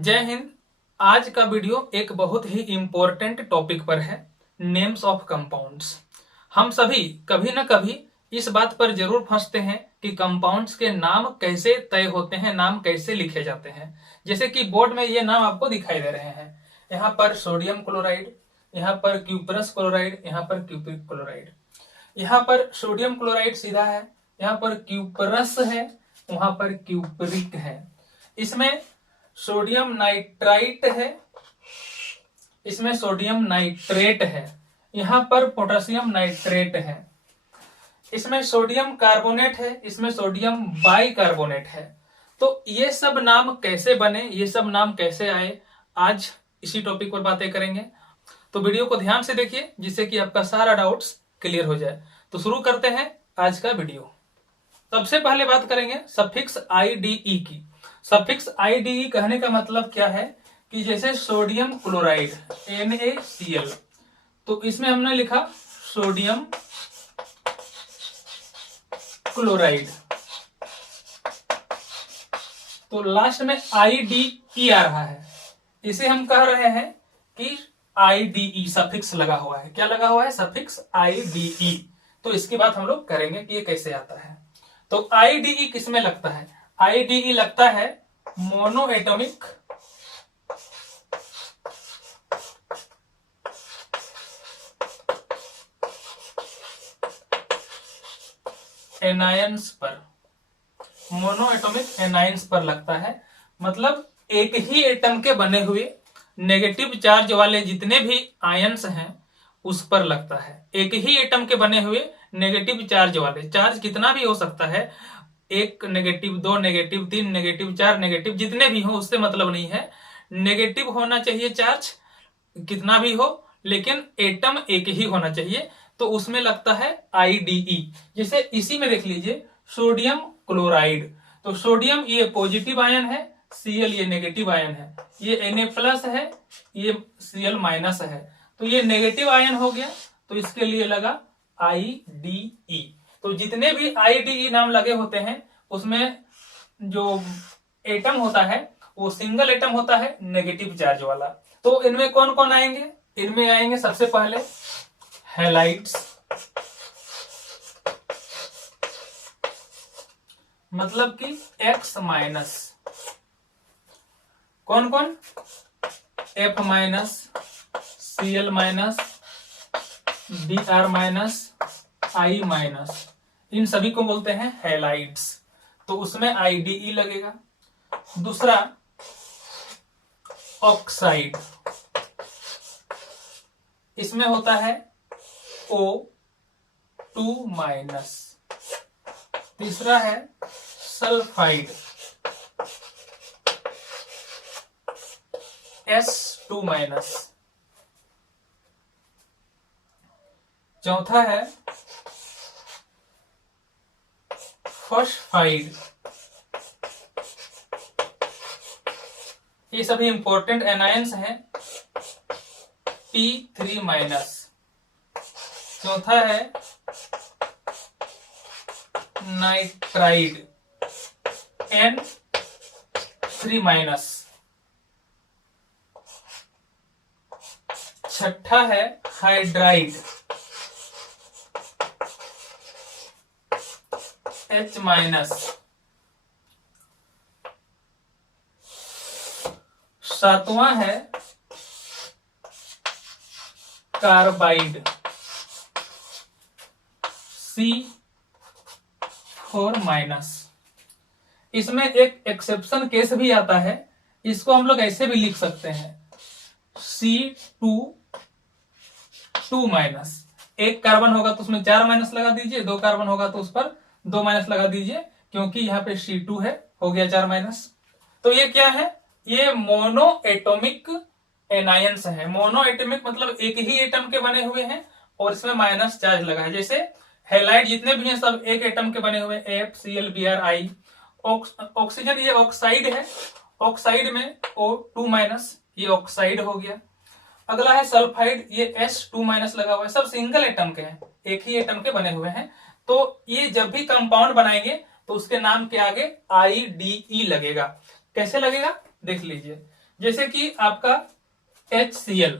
जय हिंद। आज का वीडियो एक बहुत ही इम्पोर्टेंट टॉपिक पर है, नेम्स ऑफ कंपाउंड्स। हम सभी कभी न कभी इस बात पर जरूर फंसते हैं कि कंपाउंड्स के नाम कैसे तय होते हैं, नाम कैसे लिखे जाते हैं। जैसे कि बोर्ड में ये नाम आपको दिखाई दे रहे हैं, यहाँ पर सोडियम क्लोराइड, यहाँ पर क्यूपरस क्लोराइड, यहाँ पर क्यूपिक क्लोराइड। यहाँ पर सोडियम क्लोराइड सीधा है, यहाँ पर क्यूपरस है, वहां पर क्यूपरिक है। इसमें सोडियम नाइट्राइट है, इसमें सोडियम नाइट्रेट है, यहाँ पर पोटेशियम नाइट्रेट है। इसमें सोडियम कार्बोनेट है, इसमें सोडियम बाइकार्बोनेट है। तो ये सब नाम कैसे बने, ये सब नाम कैसे आए, आज इसी टॉपिक पर बातें करेंगे। तो वीडियो को ध्यान से देखिए जिससे कि आपका सारा डाउट्स क्लियर हो जाए। तो शुरू करते हैं आज का वीडियो। सबसे पहले बात करेंगे सफिक्स आईडीई की। सफिक्स आईडीई कहने का मतलब क्या है कि जैसे सोडियम क्लोराइड NaCl, तो इसमें हमने लिखा सोडियम क्लोराइड, तो लास्ट में IDE आ रहा है। इसे हम कह रहे हैं कि IDE सफिक्स लगा हुआ है। क्या लगा हुआ है? Suffix IDE। तो इसकी बात हम लोग करेंगे कि ये कैसे आता है। तो IDE किस में लगता है? IDE लगता है मोनो एटॉमिक एनायंस पर, मोनो एटॉमिक एनायंस पर लगता है। मतलब एक ही एटम के बने हुए नेगेटिव चार्ज वाले जितने भी आयंस हैं उस पर लगता है। एक ही एटम के बने हुए नेगेटिव चार्ज वाले, चार्ज कितना भी हो सकता है, एक नेगेटिव, दो नेगेटिव, तीन नेगेटिव, चार नेगेटिव, जितने भी हो उससे मतलब नहीं है। नेगेटिव होना चाहिए चार्ज कितना भी हो, लेकिन एटम एक ही होना चाहिए, तो उसमें लगता है IDE। जैसे इसी में देख लीजिए सोडियम क्लोराइड, तो सोडियम ये पॉजिटिव आयन है, Cl ये नेगेटिव आयन है, ये Na+ है, ये Cl- है, तो ये नेगेटिव आयन हो गया, तो इसके लिए लगा IDE। तो जितने भी IDE नाम लगे होते हैं उसमें जो एटम होता है वो सिंगल एटम होता है, नेगेटिव चार्ज वाला। तो इनमें कौन कौन आएंगे? इनमें आएंगे सबसे पहले हैलाइड्स, मतलब कि X-, कौन कौन? F-, Cl-, Br-, I-, इन सभी को बोलते हैं हैलाइड्स। तो उसमें IDE लगेगा। दूसरा ऑक्साइड, इसमें होता है O2-। तीसरा है सल्फाइड, S2-। चौथा है फॉस्फाइड। ये सभी इंपॉर्टेंट एनायंस हैं, P3-। चौथा है नाइट्राइड, N3-। छठा है हाइड्राइड, H-। सातवां है कार्बाइड, C4-। इसमें एक एक्सेप्शन केस भी आता है, इसको हम लोग ऐसे भी लिख सकते हैं C2-। एक कार्बन होगा तो उसमें 4- लगा दीजिए, दो कार्बन होगा तो उस पर 2- लगा दीजिए, क्योंकि यहाँ पे C2 है, हो गया 4-। तो ये क्या है? ये मोनो एटॉमिक एनायंस है। मोनो एटॉमिक मतलब एक ही एटम के बने हुए हैं और इसमें माइनस चार्ज लगा है। जैसे हैलाइड जितने भी हैं सब एक एटम के बने हुए, FCl Br I। ऑक्सीजन ये ऑक्साइड है, ऑक्साइड में O2-, ये ऑक्साइड हो गया। अगला है सल्फाइड, ये S2- लगा हुआ है, सब सिंगल एटम के हैं, एक ही एटम के बने हुए हैं। तो ये जब भी कंपाउंड बनाएंगे तो उसके नाम के आगे IDE लगेगा। कैसे लगेगा देख लीजिए। जैसे कि आपका HCl,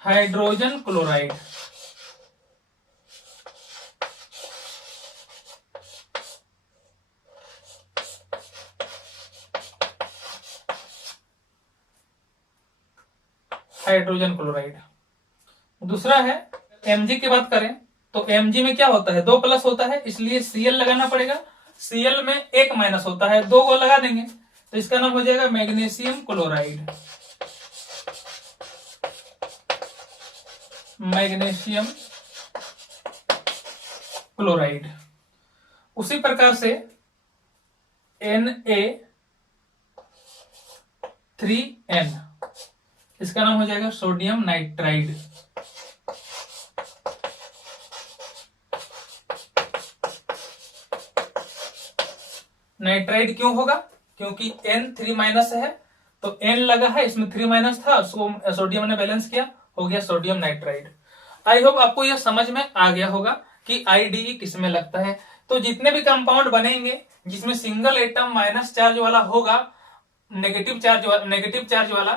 hydrogen chloride, hydrogen chloride. दूसरा है Mg की बात करें तो Mg में क्या होता है, 2 प्लस होता है, इसलिए Cl लगाना पड़ेगा। Cl में 1 माइनस होता है, 2 को लगा देंगे तो इसका नाम हो जाएगा मैग्नीशियम क्लोराइड, मैग्नीशियम क्लोराइड। उसी प्रकार से Na3N, इसका नाम हो जाएगा सोडियम नाइट्राइड, नाइट्राइड क्यों होगा, क्योंकि N 3 माइनस है तो N लगा है, इसमें 3 माइनस था, सोडियम ने बैलेंस किया, हो गया सोडियम नाइट्राइड। आई होप आपको यह समझ में आ गया होगा कि IDE किसमें लगता है। तो जितने भी कंपाउंड बनेंगे जिसमें सिंगल एटम माइनस चार्ज वाला होगा, नेगेटिव चार्ज वाला,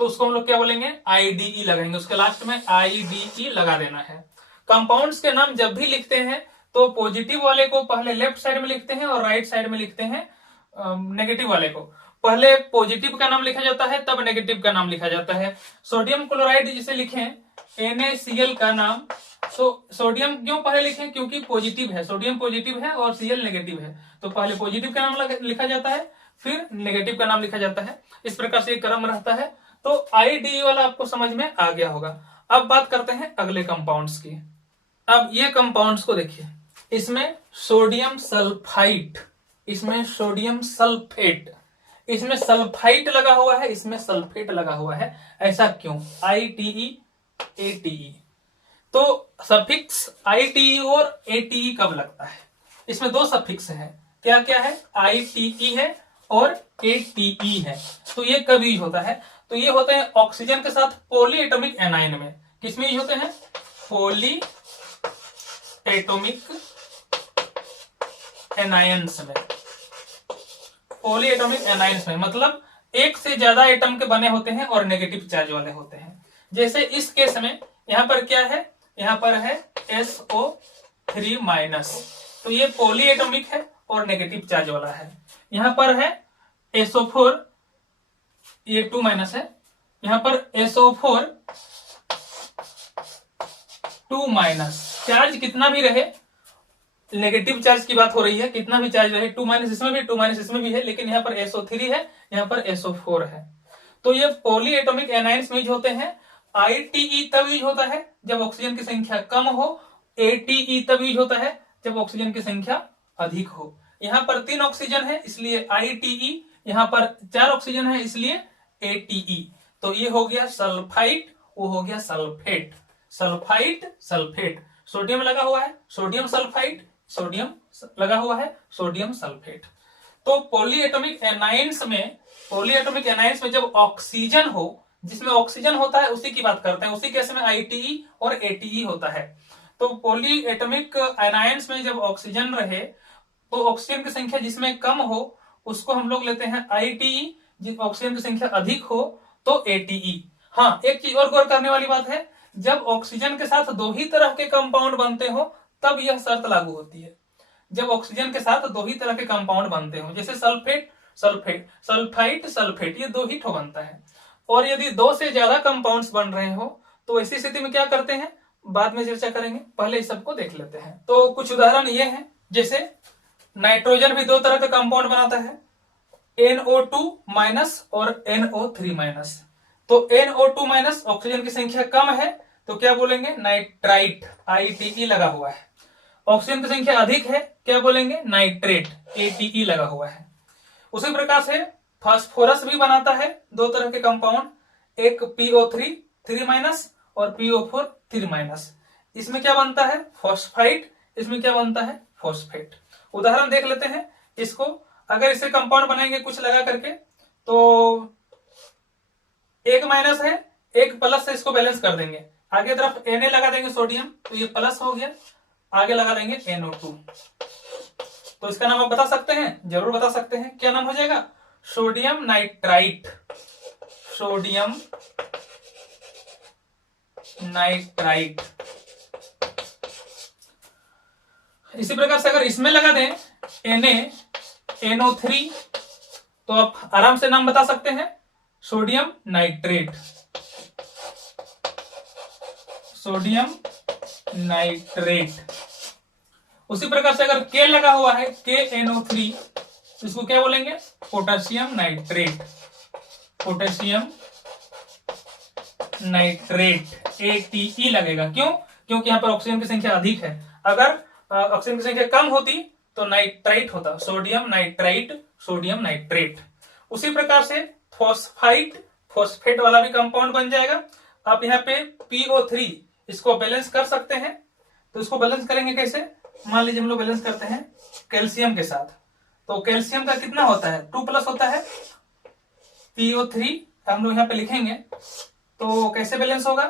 तो उसको हम लोग क्या बोलेंगे, IDE लगाएंगे, उसके लास्ट में IDE लगा देना है। कंपाउंड्स के नाम जब भी लिखते हैं तो पॉजिटिव वाले को पहले लेफ्ट साइड में लिखते हैं और राइट साइड में लिखते हैं नेगेटिव वाले को। पहले पॉजिटिव का नाम लिखा जाता है तब नेगेटिव का नाम लिखा जाता है। सोडियम क्लोराइड जिसे लिखें NaCl का नाम, तो सोडियम क्यों पहले लिखें, क्योंकि पॉजिटिव है, सोडियम पॉजिटिव है और Cl नेगेटिव है, तो पहले पॉजिटिव का नाम लिखा जाता है फिर नेगेटिव का नाम लिखा जाता है। इस प्रकार से क्रम रहता है। तो IDE वाला आपको समझ में आ गया होगा। अब बात करते हैं अगले कंपाउंड्स की। अब ये कंपाउंड्स को देखिए, इसमें सोडियम सल्फाइट, इसमें सोडियम सल्फेट, इसमें सल्फाइट लगा हुआ है, इसमें सल्फेट लगा हुआ है, ऐसा क्यों, ITE ATE। तो सफिक्स ITE और ATE कब लगता है, इसमें 2 सफिक्स है, क्या क्या है, ITE है और ATE है। तो ये कब यूज होता है, तो ये होते हैं ऑक्सीजन के साथ पॉली एटॉमिक एनायन में। किसमें यूज होते हैं, पॉली एटॉमिक एनायंस में, पॉली एटॉमिक एनायंस में, मतलब एक से ज्यादा एटम के बने होते हैं और नेगेटिव चार्ज वाले होते हैं। जैसे इस केस में यहां पर क्या है, यहां पर है SO3 माइनस, तो ये पॉली एटॉमिक है और नेगेटिव चार्ज वाला है। यहां पर है SO4, ये 2 माइनस है, यहां पर SO4 2 माइनस, चार्ज कितना भी रहे, नेगेटिव चार्ज की बात हो रही है, कितना भी चार्ज रहे, 2 माइनस इसमें भी 2 माइनस इसमें भी है, लेकिन यहाँ पर SO3 है, यहाँ पर SO4 है। तो ये पॉली एटॉमिक एनायंस में यूज होते हैं। ITE तब यूज होता है जब ऑक्सीजन की संख्या कम हो, ATE तब यूज होता है जब ऑक्सीजन की संख्या अधिक हो। यहाँ पर 3 ऑक्सीजन है इसलिए ITE, यहाँ पर 4 ऑक्सीजन है इसलिए ATE। तो ये हो गया सल्फाइट, वो हो गया सल्फेट, सल्फाइट सल्फेट, सोडियम लगा हुआ है सोडियम सल्फाइट, सोडियम लगा हुआ है सोडियम सल्फेट। तो पॉली एटॉमिक एनायंस में जब ऑक्सीजन हो, जिसमें ऑक्सीजन होता है उसी की बात करते हैं, उसी केस में ITE और ATE होता है। तो पॉली एटॉमिक एनायंस में जब ऑक्सीजन रहे तो ऑक्सीजन की संख्या जिसमें कम हो उसको हम लोग लेते हैं ITE, जिस ऑक्सीजन की संख्या अधिक हो तो ATE। हाँ, एक चीज और गौर करने वाली बात है, जब ऑक्सीजन के साथ 2 ही तरह के कंपाउंड बनते हो तब यह शर्त लागू होती है। जब ऑक्सीजन के साथ 2 ही तरह के कंपाउंड बनते हो, जैसे सल्फेट सल्फेट, सल्फाइट सल्फेट, ये 2 ही ठो बनता है। और यदि 2 से ज्यादा कंपाउंड्स बन रहे हो तो ऐसी स्थिति में क्या करते हैं, बाद में चर्चा करेंगे, पहले इस सबको देख लेते हैं। तो कुछ उदाहरण ये हैं, जैसे नाइट्रोजन भी 2 तरह का कंपाउंड बनाता है, NO2 माइनस और NO3 माइनस। तो NO2 माइनस, ऑक्सीजन की संख्या कम है तो क्या बोलेंगे, नाइट्राइट, ITE लगा हुआ है। ऑक्सीजन की संख्या अधिक है, क्या बोलेंगे, नाइट्रेट, ATE लगा हुआ है। उसी प्रकार से फास्फोरस भी बनाता है 2 तरह के कंपाउंड, एक PO3 3 माइनस और PO4 3 माइनस। इसमें क्या बनता है, फॉस्फाइट, इसमें क्या बनता है, फॉस्फेट। उदाहरण देख लेते हैं इसको, अगर इसे कंपाउंड बनाएंगे कुछ लगा करके तो 1 माइनस है, 1 प्लस से इसको बैलेंस कर देंगे, आगे तरफ Na लगा देंगे सोडियम, तो ये प्लस हो गया, आगे लगा देंगे NO2। तो इसका नाम आप बता सकते हैं, जरूर बता सकते हैं, क्या नाम हो जाएगा, सोडियम नाइट्राइट, सोडियम नाइट्राइट। इसी प्रकार से अगर इसमें लगा दें NaNO3 तो आप आराम से नाम बता सकते हैं सोडियम नाइट्रेट, सोडियम नाइट्रेट। उसी प्रकार से अगर K लगा हुआ है KNO3 तो इसको क्या बोलेंगे? Potassium nitrate, potassium nitrate ATE लगेगा। क्यों? क्योंकि यहाँ पर ऑक्सीजन की संख्या अधिक है। अगर ऑक्सीजन की संख्या कम होती तो नाइट्राइट होता, सोडियम नाइट्राइट, सोडियम नाइट्रेट। उसी प्रकार से फॉस्फाइट, फॉस्फेट वाला भी कंपाउंड बन जाएगा। आप यहाँ पे PO3 इसको बैलेंस कर सकते हैं। तो इसको बैलेंस करेंगे कैसे? मान लीजिए हम लोग बैलेंस करते हैं कैल्शियम के साथ, तो कैल्शियम का कितना होता है? 2+ होता है। PO3 हम लोग यहाँ पे लिखेंगे तो कैसे बैलेंस होगा?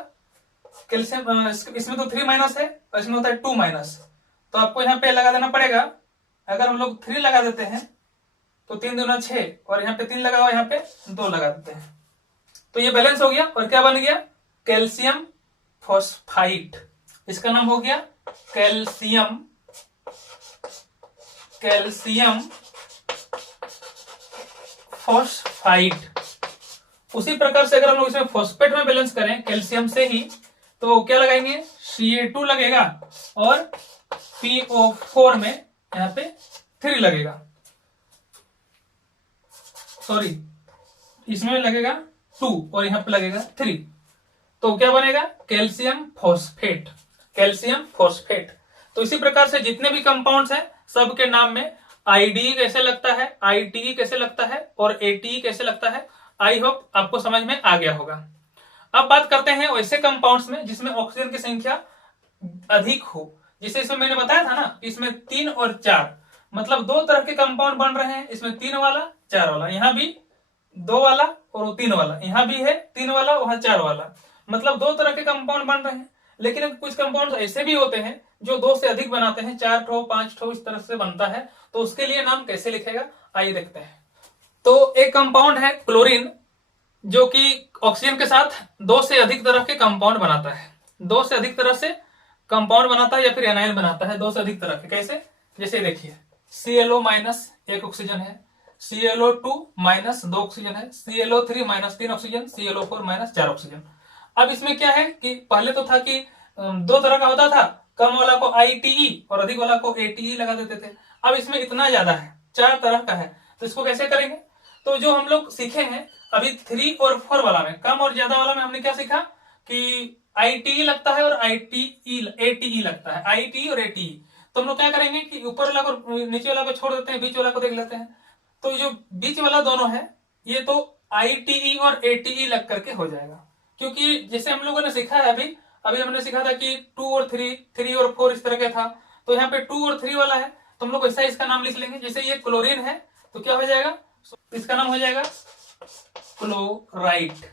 कैल्शियम इसमें तो 3- है और इसमें होता है 2-। तो आपको यहाँ पे लगा देना पड़ेगा। अगर हम लोग 3 लगा देते हैं तो 3 दूना 6 और यहाँ पे 3 लगा हुआ, यहाँ पे 2 लगा देते हैं तो ये बैलेंस हो गया। और क्या बन गया? Calcium phosphite. इसका नाम हो गया कैल्शियम, कैल्शियम फॉस्फाइट। उसी प्रकार से अगर हम लोग इसमें फॉस्फेट में बैलेंस करें कैल्शियम से ही तो क्या लगाएंगे? Ca2 लगेगा और PO4 में यहाँ पे 3 लगेगा, सॉरी इसमें लगेगा 2 और यहाँ पे लगेगा 3। तो क्या बनेगा? Calcium phosphate, calcium phosphate. तो इसी प्रकार से जितने भी कंपाउंड्स हैं सबके नाम में IDE कैसे लगता है, ITE कैसे लगता है और ATE कैसे लगता है। आई होप आपको समझ में आ गया होगा। अब बात करते हैं वैसे कंपाउंड्स में जिसमें ऑक्सीजन की संख्या अधिक हो। जिसे इसमें मैंने बताया था ना, इसमें 3 और 4 मतलब 2 तरह के कंपाउंड बन रहे हैं। इसमें 3 वाला 4 वाला, यहाँ भी 2 वाला और 3 वाला, यहाँ भी है 3 वाला वहां 4 वाला, मतलब 2 तरह के कंपाउंड बन रहे हैं। लेकिन कुछ कंपाउंड ऐसे भी होते हैं जो 2 से अधिक बनाते हैं, 4 ठो 5 ठो इस तरह से बनता है। तो उसके लिए नाम कैसे लिखेगा आइए देखते हैं। तो एक कंपाउंड है क्लोरीन जो कि ऑक्सीजन के साथ 2 से अधिक तरह के कंपाउंड बनाता है, 2 से अधिक तरह से कंपाउंड बनाता है या फिर एनायन बनाता है 2 से अधिक तरह के। कैसे? जैसे देखिए ClO- 1 ऑक्सीजन है, ClO2- 2 ऑक्सीजन है, ClO3- 3 ऑक्सीजन, ClO4- 4 ऑक्सीजन। अब इसमें क्या है कि पहले तो था कि 2 तरह का होता था, कम वाला को ITE और अधिक वाला को ATE लगा देते थे। अब इसमें इतना ज्यादा है, 4 तरह का है, तो इसको कैसे करेंगे? तो जो हम लोग सीखे हैं अभी 3 और 4 वाला में, कम और ज्यादा वाला में हमने क्या सीखा कि ITE लगता है और ATE लगता है, ITE और ATE। तो हम लोग क्या करेंगे कि ऊपर वाला को नीचे वाला को छोड़ देते हैं, बीच वाला को देख लेते हैं। तो जो बीच वाला दोनों है ये तो ITE और ATE लग करके हो जाएगा। क्योंकि जैसे हम लोगों ने सीखा है अभी अभी हमने सीखा था कि 2 और 3 और 4 इस तरह का था। तो यहाँ पे 2 और 3 वाला है तो हम लोग ऐसा इसका नाम लिख लेंगे। जैसे ये क्लोरीन है तो क्या हो जाएगा? इसका नाम हो जाएगा क्लोराइट,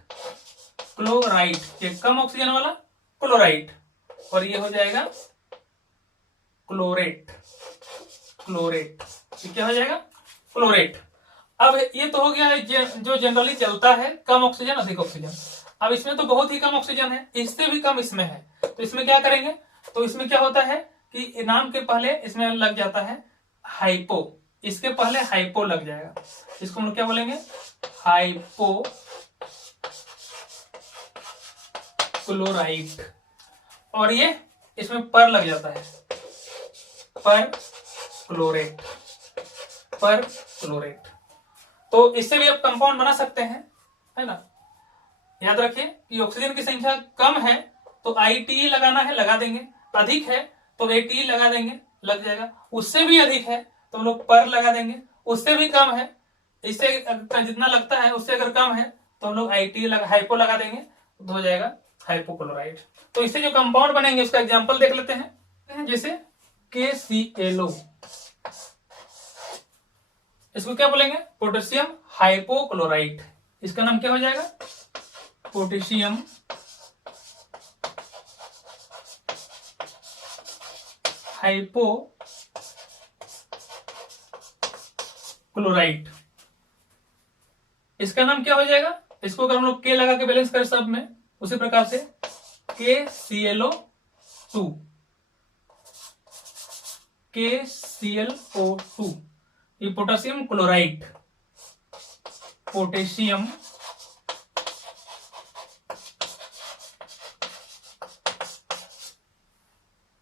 क्लोराइट, ये कम ऑक्सीजन वाला क्लोराइट, और ये हो जाएगा क्लोरेट, क्लोरेट, ये क्या हो जाएगा? क्लोरेट। अब ये तो हो गया जो जनरली चलता है, कम ऑक्सीजन अधिक ऑक्सीजन। अब इसमें तो बहुत ही कम ऑक्सीजन है, इससे भी कम इसमें है, तो इसमें क्या करेंगे? तो इसमें क्या होता है कि नाम के पहले इसमें लग जाता है हाइपो, इसके पहले हाइपो लग जाएगा, इसको हम लोग क्या बोलेंगे? Hypo chloride. और ये इसमें पर लग जाता है, पर क्लोरेट, पर क्लोरेट। तो इससे भी आप कंपाउंड बना सकते हैं, है ना। याद रखिए कि ऑक्सीजन की संख्या कम है तो ITE लगाना है, लगा देंगे, अधिक है तो ATE लगा देंगे, लग जाएगा। उससे भी अधिक है तो हम लोग पर लगा देंगे, उससे भी कम है, इससे जितना लगता है उससे अगर कम है तो हम लोग ITE हाइपो लगा देंगे तो हो जाएगा हाइपोक्लोराइड। तो इससे जो कंपाउंड बनेंगे उसका एग्जांपल देख लेते हैं। जैसे KClO, इसको क्या बोलेंगे? Potassium hypochlorite. इसका नाम क्या हो जाएगा? Potassium hypochlorite. इसका नाम क्या हो जाएगा, इसको अगर हम लोग के लगा के बैलेंस करें सब में, उसी प्रकार से KClO2, KClO2, ये potassium chloride, potassium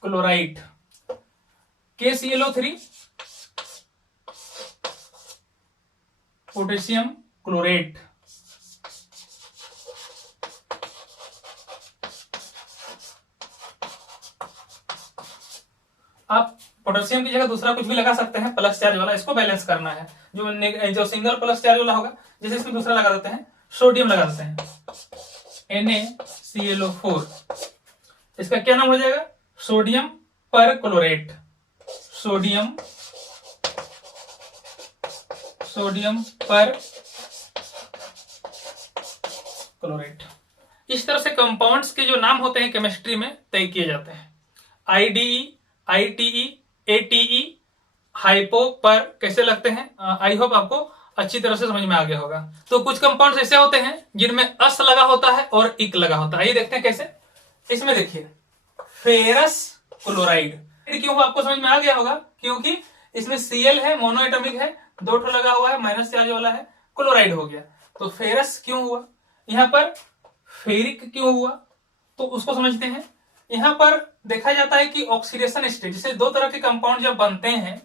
chloride, KClO3, potassium chlorate, आप पोटेशियम की जगह दूसरा कुछ भी लगा सकते हैं प्लस चार्ज वाला, इसको बैलेंस करना है। जो सिंगल प्लस चार्ज वाला होगा, जैसे इसमें दूसरा लगा देते हैं, सोडियम लगा देते हैं NaClO4, इसका क्या नाम हो जाएगा, सोडियम पर क्लोरेट, सोडियम पर क्लोरेट। इस तरह से कंपाउंड्स के जो नाम होते हैं केमिस्ट्री में तय किए जाते हैं। IDE, ITE, ATE, हाइपो पर कैसे लगते हैं, आई होप आपको अच्छी तरह से समझ में आ गया होगा। तो कुछ कंपाउंड्स ऐसे होते हैं जिनमें अस लगा होता है और इक लगा होता है। आइए देखते हैं कैसे। इसमें देखिए फेरस क्लोराइड, क्यों आपको समझ में आ गया होगा, क्योंकि इसमें Cl है, मोनो एटॉमिक है, दो ठो लगा हुआ है, माइनस चार्ज वाला है, क्लोराइड हो गया। तो फेरस क्यों हुआ, यहां पर फेरिक क्यों हुआ, तो उसको समझते हैं। यहां पर देखा जाता है कि ऑक्सीडेशन स्टेट, जैसे दो तरह के कंपाउंड जब बनते हैं,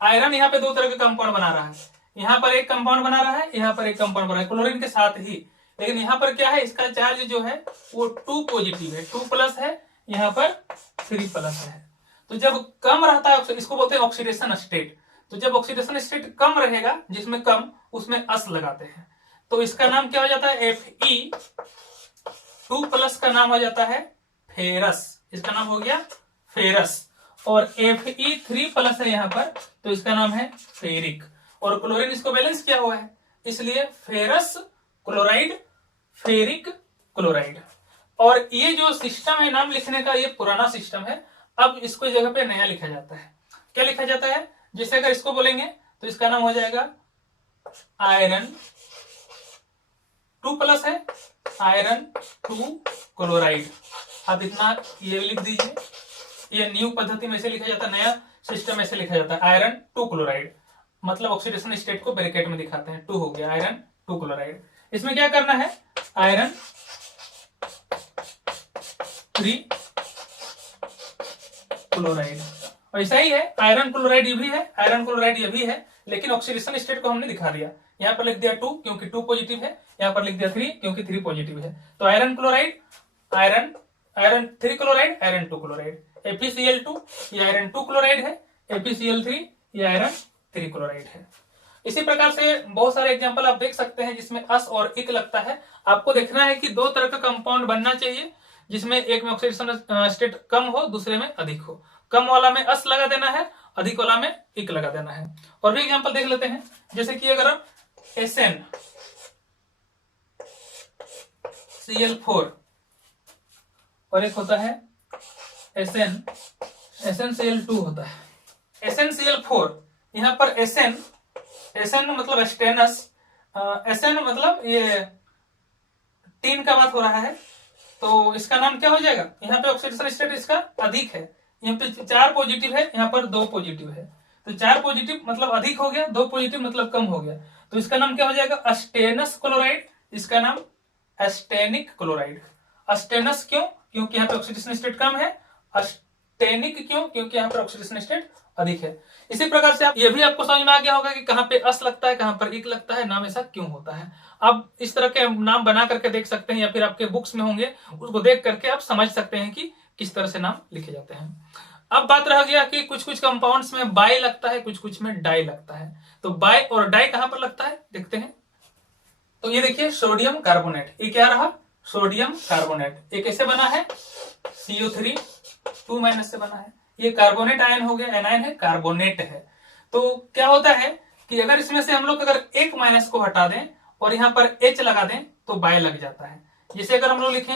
आयरन यहाँ पे दो तरह के कंपाउंड बना रहा है, यहाँ पर एक कंपाउंड बना रहा है, यहाँ पर एक कंपाउंड बना रहा है क्लोरीन के साथ ही, लेकिन यहाँ पर क्या है, इसका चार्ज जो है वो 2 पॉजिटिव है, 2 प्लस है, यहाँ पर 3 प्लस है। तो जब कम रहता है, इसको बोलते हैं ऑक्सीडेशन स्टेट। तो जब ऑक्सीडेशन स्टेट कम रहेगा, जिसमें कम, उसमें अस लगाते हैं, तो इसका नाम क्या हो जाता है, Fe2 प्लस का नाम हो जाता है फेरस, इसका नाम हो गया फेरस। और Fe3 प्लस है यहाँ पर, तो इसका नाम है फेरिक। और क्लोरीन इसको बैलेंस किया हुआ है, इसलिए फेरस क्लोराइड, फेरिक क्लोराइड। और ये जो सिस्टम है नाम लिखने का, ये पुराना सिस्टम है। अब इसको जगह पे नया लिखा जाता है। क्या लिखा जाता है, जैसे अगर इसको बोलेंगे तो इसका नाम हो जाएगा आयरन 2 प्लस है, आयरन 2 क्लोराइड। आप इतना ये लिख दीजिए, ये न्यू पद्धति में ऐसे लिखा जाता है, नया सिस्टम ऐसे लिखा जाता है, आयरन 2 क्लोराइड। मतलब ऑक्सीडेशन स्टेट को ब्रैकेट में दिखाते हैं, 2 हो गया आयरन 2 क्लोराइड। इसमें क्या करना है, आयरन 3 क्लोराइड। ऐसा ही है, आयरन क्लोराइड ये भी है, आयरन क्लोराइड ये भी है, लेकिन ऑक्सीडेशन स्टेट को हमने दिखा दिया। यहाँ पर लिख दिया 2 क्योंकि 2 पॉजिटिव है, यहाँ पर लिख दिया 3 क्योंकि 3 पॉजिटिव है। तो iron chloride, iron 3 chloride, iron 2 chloride. FeCl2 ये आयरन 2 क्लोराइड है, FeCl3 ये आयरन 3 क्लोराइड है। इसी प्रकार से बहुत सारे एग्जांपल आप देख सकते हैं जिसमें अस और इक लगता है। आपको देखना है कि दो तरह का कंपाउंड बनना चाहिए, जिसमें एक में ऑक्सीडेशन स्टेट कम हो, दूसरे में अधिक हो। कम वाला में अस लगा देना है, अधिक वाला में इक लगा देना है। और भी एग्जांपल देख लेते हैं, जैसे कि अगर हम SnCl4 और एक होता है SnCl2 होता है। SnCl4, यहाँ पर SN मतलब स्टेनस, SN मतलब ये 3 का बात हो रहा है, तो इसका नाम क्या हो जाएगा, यहाँ पे ऑक्सीडेशन स्टेट इसका अधिक है, यहाँ पे 4 पॉजिटिव है, यहाँ पर 2 पॉजिटिव है, तो 4 पॉजिटिव मतलब अधिक हो गया, 2 पॉजिटिव मतलब कम हो गया, तो इसका नाम क्या हो जाएगा, अस्टेनस क्लोराइड। इसका नाम एस्टेनिक क्लोराइड। अस्टेनस क्यों, क्योंकि यहाँ पे ऑक्सीडेशन स्टेट कम है। अस्टेनिक क्यों, क्योंकि यहाँ पर ऑक्सीडेशन स्टेट अधिक है। इसी प्रकार से ये भी आपको समझ में आ गया होगा कि कहाँ पे अस लगता है, कहाँ पर इक लगता है, नाम ऐसा क्यों होता है। आप इस तरह के नाम बना करके देख सकते हैं, या फिर आपके बुक्स में होंगे, उसको देख करके आप समझ सकते हैं कि किस तरह से नाम लिखे जाते हैं। अब बात रह गया कि कुछ कुछ कंपाउंड्स में बाय लगता है, कुछ कुछ में डाई लगता है। तो बाय और डाई कहां पर लगता है देखते हैं। तो ये देखिए सोडियम कार्बोनेट, ये क्या रहा, सोडियम कार्बोनेट। ये कैसे बना है, CO3 2- से बना है। ये कार्बोनेट आयन हो गया, एनायन है, कार्बोनेट है। तो क्या होता है कि अगर इसमें से हम लोग अगर एक माइनस को हटा दें और यहाँ पर H लगा दें तो बाय लग जाता है। जैसे अगर हम लोग लिखें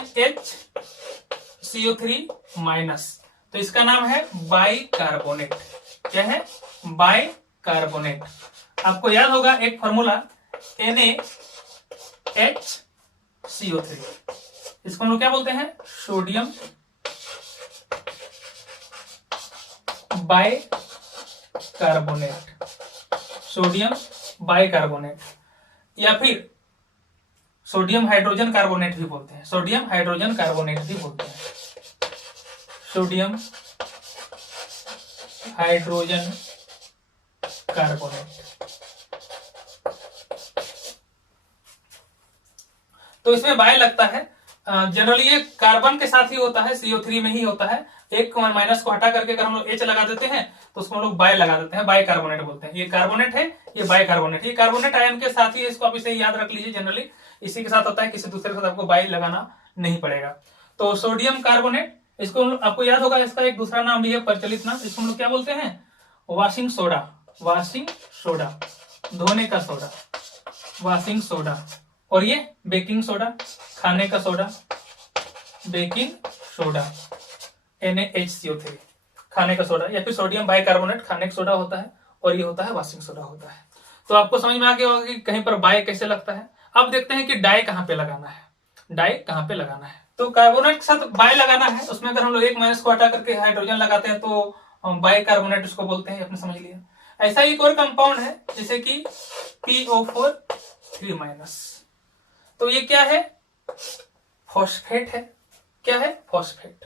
HCO3-, तो इसका नाम है बाई कार्बोनेट। क्या है, बाई कार्बोनेट। आपको याद होगा एक फॉर्मूला HCO3। इसको हम लोग क्या बोलते हैं? सोडियम बाइकार्बोनेट, सोडियम बाइकार्बोनेट, या फिर सोडियम हाइड्रोजन कार्बोनेट भी बोलते हैं, सोडियम हाइड्रोजन कार्बोनेट भी बोलते हैं, सोडियम हाइड्रोजन कार्बोनेट। तो इसमें बाय लगता है, जनरली ये कार्बन के साथ ही होता है, CO3 में ही होता है। एक माइनस को हटा करके अगर हम लोग H लगा देते हैं तो उसको हम लोग बाय लगा देते हैं, बाय कार्बोनेट बोलते हैं। ये कार्बोनेट है, ये बाय कार्बोनेट, ये कार्बोनेट आयन के साथ ही, इसको आप इसे याद रख लीजिए, जनरली इसी के साथ होता है, किसी दूसरे के साथ आपको बाय लगाना नहीं पड़ेगा। तो सोडियम कार्बोनेट, इसको आपको याद होगा, इसका एक दूसरा नाम भी है, प्रचलित नाम, इसको हम लोग क्या बोलते हैं? वॉशिंग सोडा, वॉशिंग सोडा, धोने का सोडा, वॉशिंग सोडा। और ये बेकिंग सोडा, खाने का सोडा, बेकिंग सोडा, NaHCO3, खाने का सोडा, या फिर सोडियम बाइकार्बोनेट खाने का सोडा होता है, और ये होता है वॉशिंग सोडा होता है। तो आपको समझ में आ गया होगा कि कहीं पर बाय कैसे लगता है। अब देखते हैं कि डाई कहां पे लगाना है, डाई कहां पे लगाना है। तो कार्बोनेट के साथ बाय लगाना है, उसमें अगर हम लोग एक माइनस को हटा करके हाइड्रोजन लगाते हैं तो बाइकार्बोनेट उसको बोलते हैं, आपने समझ लिया। ऐसा ही एक और कंपाउंड है जैसे कि PO4 3-। तो ये क्या है? फॉस्फेट है। क्या है? फॉस्फेट।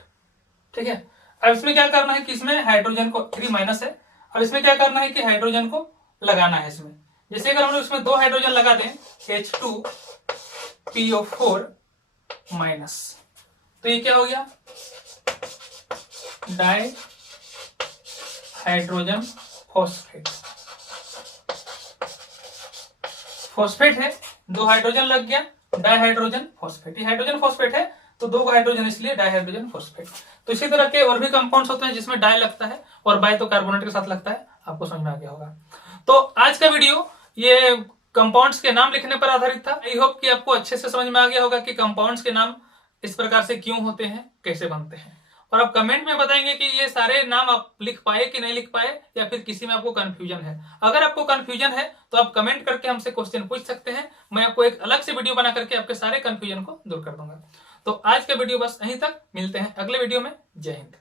ठीक है। अब इसमें क्या करना है कि इसमें हाइड्रोजन को 3- है, अब इसमें क्या करना है कि हाइड्रोजन को लगाना है इसमें। जैसे अगर हम लोग इसमें 2 हाइड्रोजन लगा दें, H2PO4-, तो ये क्या हो गया? Di hydrogen phosphate. फॉस्फेट है, 2 हाइड्रोजन लग गया, डाई हाइड्रोजन फॉस्फेट। ये हाइड्रोजन फॉस्फेट है तो 2 हाइड्रोजन, इसलिए डाई हाइड्रोजन फॉस्फेट। तो इसी तरह के और भी कंपाउंड्स होते हैं जिसमें डाई लगता है, और बाय तो कार्बोनेट के साथ लगता है। आपको समझ में आ गया होगा। तो आज का वीडियो ये कंपाउंड्स के नाम लिखने पर आधारित था। आई होप कि आपको अच्छे से समझ में आ गया होगा कि कंपाउंड्स के नाम इस प्रकार से क्यों होते हैं, कैसे बनते हैं। और आप कमेंट में बताएंगे कि ये सारे नाम आप लिख पाए कि नहीं लिख पाए, या फिर किसी में आपको कंफ्यूजन है। अगर आपको कंफ्यूजन है तो आप कमेंट करके हमसे क्वेश्चन पूछ सकते हैं, मैं आपको एक अलग से वीडियो बना करके आपके सारे कंफ्यूजन को दूर कर दूंगा। तो आज का वीडियो बस यहीं तक, मिलते हैं अगले वीडियो में। जय हिंद।